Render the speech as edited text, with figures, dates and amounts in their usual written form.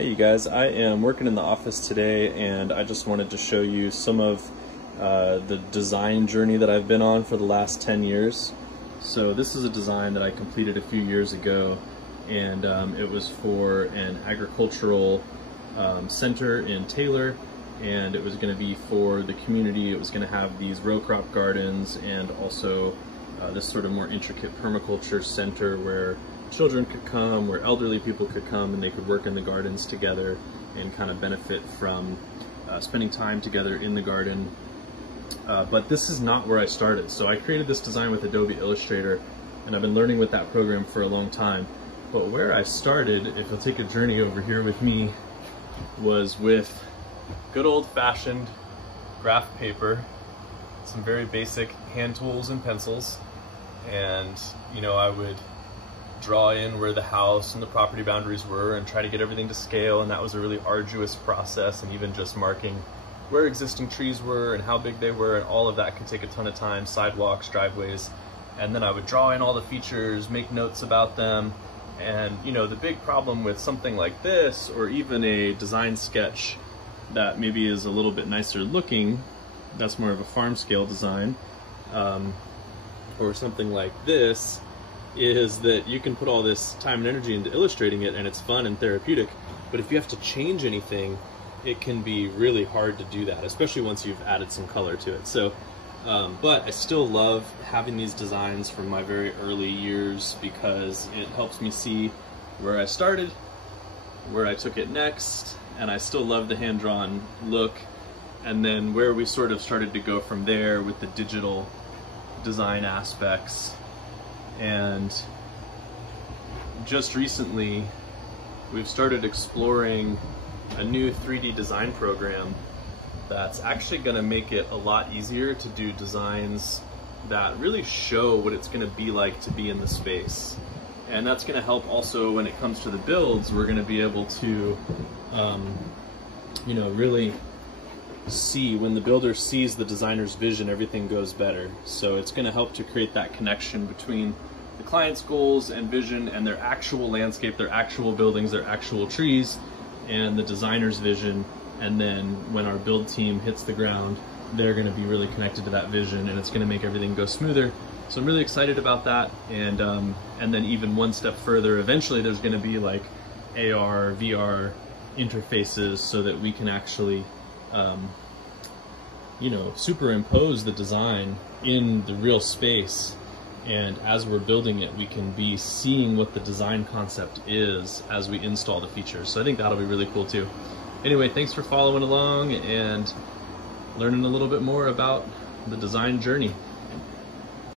Hey you guys, I am working in the office today and I just wanted to show you some of the design journey that I've been on for the last 10 years. So this is a design that I completed a few years ago, and it was for an agricultural center in Taylor, and it was going to be for the community. It was going to have these row crop gardens and also this sort of more intricate permaculture center where children could come, where elderly people could come, and they could work in the gardens together and kind of benefit from spending time together in the garden. But this is not where I started. So I created this design with Adobe Illustrator, and I've been learning with that program for a long time. But where I started, if you'll take a journey over here with me, was with good old-fashioned graph paper, some very basic hand tools and pencils, and I would draw in where the house and the property boundaries were and try to get everything to scale, and that was a really arduous process, and even just marking where existing trees were and how big they were, and all of that could take a ton of time, sidewalks, driveways, and then I would draw in all the features, make notes about them. And the big problem with something like this, or even a design sketch that maybe is a little bit nicer looking, that's more of a farm scale design, or something like this, is that you can put all this time and energy into illustrating it and it's fun and therapeutic, but if you have to change anything, it can be really hard to do that, especially once you've added some color to it. So, but I still love having these designs from my very early years because it helps me see where I started, where I took it next, and I still love the hand-drawn look, and then where we sort of started to go from there with the digital design aspects. And just recently, we've started exploring a new 3D design program that's actually going to make it a lot easier to do designs that really show what it's going to be like to be in the space. And that's going to help also when it comes to the builds. We're going to be able to, really see, when the builder sees the designer's vision, everything goes better. So it's going to help to create that connection between the client's goals and vision and their actual landscape, their actual buildings, their actual trees, and the designer's vision. And then when our build team hits the ground, they're going to be really connected to that vision, and it's going to make everything go smoother. So I'm really excited about that. And then even one step further, eventually there's going to be like AR, VR interfaces so that we can actually superimpose the design in the real space, and as we're building it, we can be seeing what the design concept is as we install the features. So I think that'll be really cool too. Anyway, thanks for following along and learning a little bit more about the design journey.